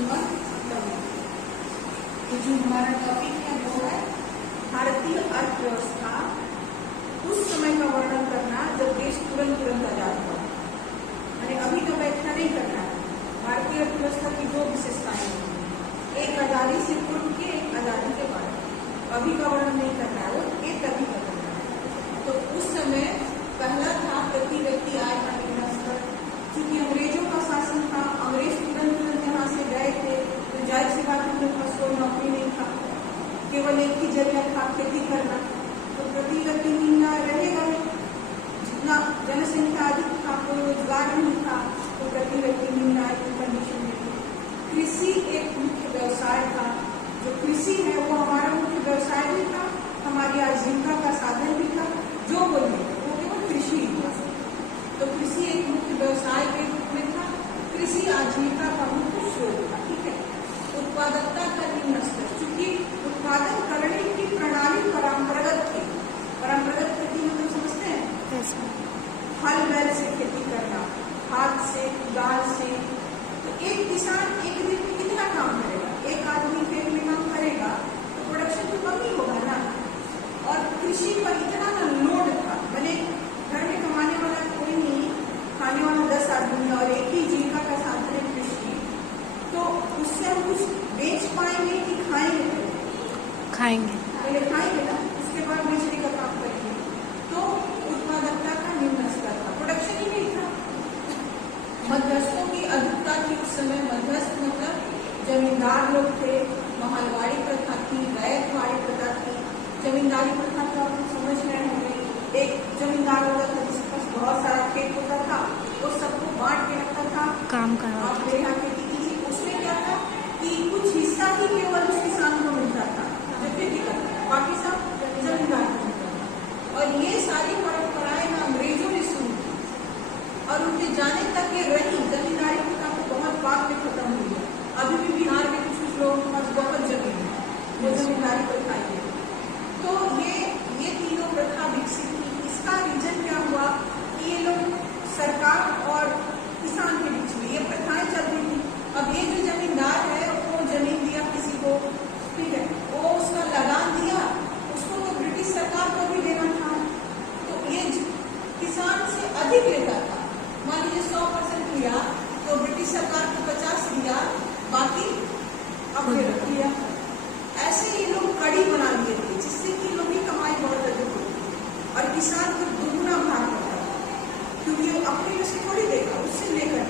दुश्मन दंगे। तो जो हमारा टॉपिक है वो है भारतीय अर्थव्यवस्था, उस समय का वर्णन करना जब देश तुरंत आजाद हुआ। मैंने अभी का व्याख्या नहीं करना है। भारतीय अर्थव्यवस्था की दो विशेषताएं हैं, एक आजादी से पूर्व की, एक आजादी के बाद। अभी का वर्णन नहीं करना है, वो एक अभी का करना है। तो उस समय पहला था प्रति व्यक्ति आय का निम्न स्तर। क्योंकि अंग्रेजों का शासन था, अंग्रेज तुरंत यहाँ से गए थे, तो जाहिर सी बात उनके पास कोई नौकरी नहीं था, केवल एक ही जरिया था खेती करना। तो प्रति व्यक्ति निम्न आय रहेगा नहीं, जितना जनसंख्या अधिक था कोई रोजगार नहीं था, तो प्रति व्यक्ति निम्न आय की कंडीशन में थी। कृषि एक मुख्य व्यवसाय था। जो कृषि है वो हमारा मुख्य व्यवसाय भी था, हमारी आजीविका का साधन भी था। जो बोलिए वो केवल कृषि ही था। तो कृषि एक मुख्य व्यवसाय के रूप में था, कृषि आजीविका का मुख्य स्रोत था। ठीक है। उत्पादकता का निम्न स्तर, चूंकि उत्पादन करने की प्रणाली परंपरागत थी। परंपरागत खेती मतलब समझते हैं, हल बैल से खेती करना, हाथ से, कुदाल से। तो एक किसान एक दिन में कितना काम करेगा? एक आदमी खेत में काम करेगा तो प्रोडक्शन तो कम ही होगा ना। और कृषि पर इतना ना लोड था, मैंने घर में कमाने वाला कोई नहीं, खाने वाला 10 आदमी और एक ही जीविका का साधन है कृषि। तो उससे हम कुछ बेच पाएंगे कि खाएंगे? पहले खाएंगे ना, उसके बाद बेचने का काम करेंगे। तो उत्पादकता का निम्न स्तर था, प्रोडक्शन ही नहीं था। मध्यस्थों की अधिकता थी उस समय। मध्यस्थ मतलब जमींदार लोग थे, महलवाड़ी प्रथा थी, रैयतवाड़ी प्रथा थी। जमींदारी प्रथा तो आप समझ रहे होंगे, एक जमींदार होता था जिसके पास बहुत सारा खेत होता था, वो सबको बांट के रखता था, काम करना। आप मेरे यहाँ खेती कीजिए। उसमें क्या था कि कुछ हिस्सा ही केवल उस किसान को मिलता था जो खेती करता था, बाकी सब जमींदार को मिलता था। और ये सारी परंपराएं ना अंग्रेजों ने शुरू की और उनके जाने तक ये रही। जमींदारी प्रथा को बहुत बाद में खत्म हुई है। अभी भी बिहार में कुछ लोगों के पास बहुत जमीन है, वो जमींदारी प्रथा है। तो ये तीनों प्रथा विकसित की। इसका रीजन क्या हुआ कि ये लोग सरकार और किसान के बीच में ये प्रथाएं चल रही थी। अब ये जो जमींदार है वो जमीन दिया किसी को, ठीक है, वो उसका लगान दिया, उसको तो ब्रिटिश सरकार को भी देना था। तो ये किसान से अधिक लेता था। मान लीजिए 100% लिया तो ब्रिटिश सरकार को 50 दिया, बाकी अपने रख लिया। ऐसे ये लोग कड़ी बना लिए थे जिससे कि लोगों की कमाई बहुत अधिक होती और किसान को दुगुना भाग होता था, क्योंकि वो अपने में से थोड़ी देगा, उससे लेकर